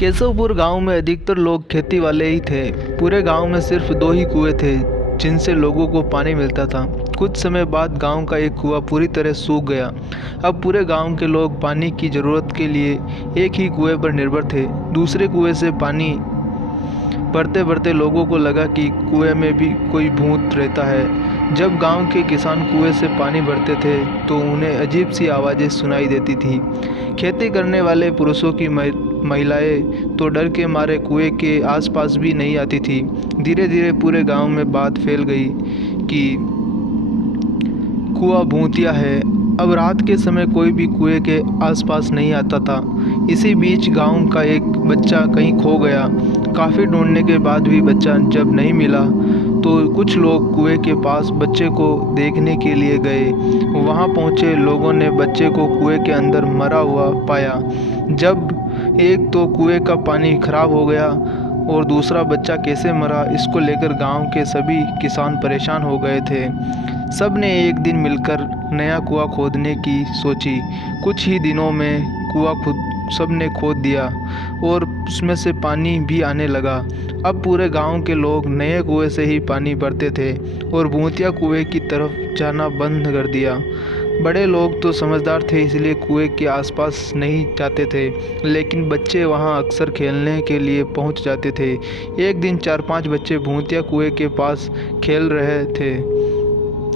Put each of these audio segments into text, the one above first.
केशवपुर गांव में अधिकतर लोग खेती वाले ही थे। पूरे गांव में सिर्फ 2 ही कुएं थे जिनसे लोगों को पानी मिलता था। कुछ समय बाद गांव का एक कुआं पूरी तरह सूख गया। अब पूरे गांव के लोग पानी की ज़रूरत के लिए एक ही कुएं पर निर्भर थे। दूसरे कुएं से पानी भरते भरते लोगों को लगा कि कुएं में भी कोई भूत रहता है। जब गांव के किसान कुएं से पानी भरते थे तो उन्हें अजीब सी आवाज़ें सुनाई देती थी। खेती करने वाले पुरुषों की महिलाएं तो डर के मारे कुएं के आसपास भी नहीं आती थी। धीरे धीरे पूरे गांव में बात फैल गई कि कुआं भूतिया है। अब रात के समय कोई भी कुएं के आसपास नहीं आता था। इसी बीच गांव का एक बच्चा कहीं खो गया। काफ़ी ढूंढने के बाद भी बच्चा जब नहीं मिला तो कुछ लोग कुएं के पास बच्चे को देखने के लिए गए। वहां पहुंचे लोगों ने बच्चे को कुएं के अंदर मरा हुआ पाया। जब एक तो कुएं का पानी खराब हो गया और दूसरा बच्चा कैसे मरा, इसको लेकर गांव के सभी किसान परेशान हो गए थे। सब ने एक दिन मिलकर नया कुआं खोदने की सोची। कुछ ही दिनों में कुआं सब ने खोद दिया और उसमें से पानी भी आने लगा। अब पूरे गांव के लोग नए कुएं से ही पानी भरते थे और भूतिया कुएं की तरफ जाना बंद कर दिया। बड़े लोग तो समझदार थे, इसलिए कुएं के आसपास नहीं जाते थे, लेकिन बच्चे वहां अक्सर खेलने के लिए पहुंच जाते थे। एक दिन 4-5 बच्चे भूतिया कुएं के पास खेल रहे थे।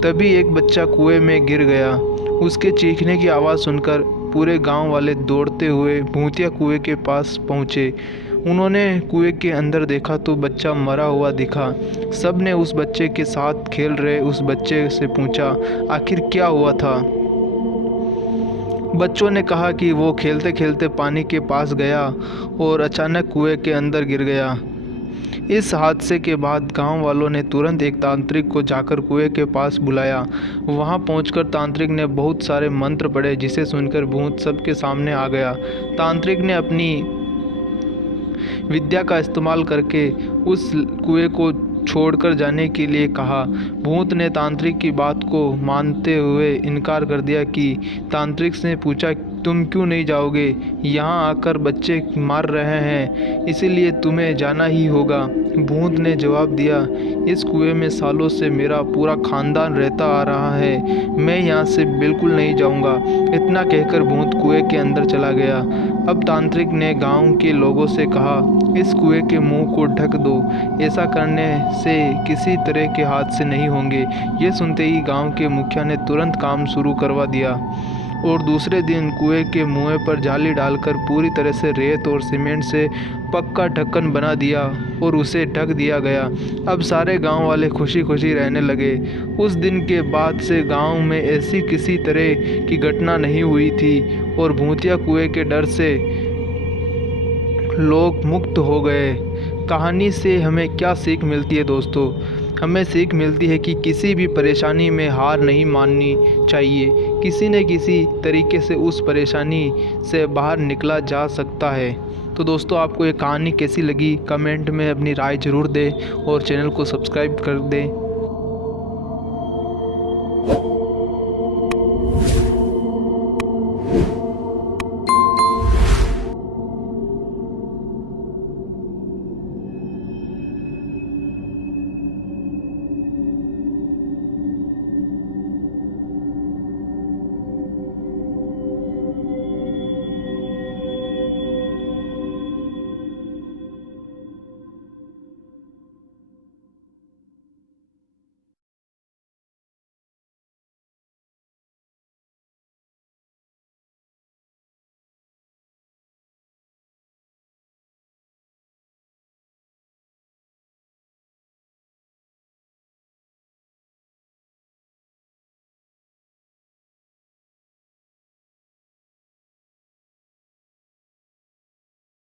तभी एक बच्चा कुएं में गिर गया। उसके चीखने की आवाज़ सुनकर पूरे गांव वाले दौड़ते हुए भूतिया कुएं के पास पहुंचे। उन्होंने कुएं के अंदर देखा तो बच्चा मरा हुआ दिखा। सब ने उस बच्चे के साथ खेल रहे उस बच्चे से पूछा, आखिर क्या हुआ था। बच्चों ने कहा कि वो खेलते खेलते पानी के पास गया और अचानक कुएं के अंदर गिर गया। इस हादसे के बाद गांव वालों ने तुरंत एक तांत्रिक को जाकर कुएं के पास बुलाया। वहां पहुंचकर तांत्रिक ने बहुत सारे मंत्र पढ़े, जिसे सुनकर भूत सबके सामने आ गया। तांत्रिक ने अपनी विद्या का इस्तेमाल करके उस कुएं को छोड़कर जाने के लिए कहा। भूत ने तांत्रिक की बात को मानते हुए इनकार कर दिया कि तांत्रिक ने पूछा, तुम क्यों नहीं जाओगे? यहाँ आकर बच्चे मार रहे हैं, इसीलिए तुम्हें जाना ही होगा। भूत ने जवाब दिया, इस कुएं में सालों से मेरा पूरा खानदान रहता आ रहा है, मैं यहाँ से बिल्कुल नहीं जाऊँगा। इतना कहकर भूत कुएं के अंदर चला गया। अब तांत्रिक ने गांव के लोगों से कहा, इस कुएं के मुंह को ढक दो, ऐसा करने से किसी तरह के हादसे नहीं होंगे। ये सुनते ही गांव के मुखिया ने तुरंत काम शुरू करवा दिया और दूसरे दिन कुएं के मुंह पर जाली डालकर पूरी तरह से रेत और सीमेंट से पक्का ढक्कन बना दिया और उसे ढक दिया गया। अब सारे गांव वाले खुशी खुशी रहने लगे। उस दिन के बाद से गांव में ऐसी किसी तरह की घटना नहीं हुई थी और भूतिया कुएं के डर से लोग मुक्त हो गए। कहानी से हमें क्या सीख मिलती है दोस्तों? हमें सीख मिलती है कि किसी भी परेशानी में हार नहीं माननी चाहिए। किसी न किसी तरीके से उस परेशानी से बाहर निकला जा सकता है। तो दोस्तों, आपको ये कहानी कैसी लगी कमेंट में अपनी राय ज़रूर दें और चैनल को सब्सक्राइब कर दें।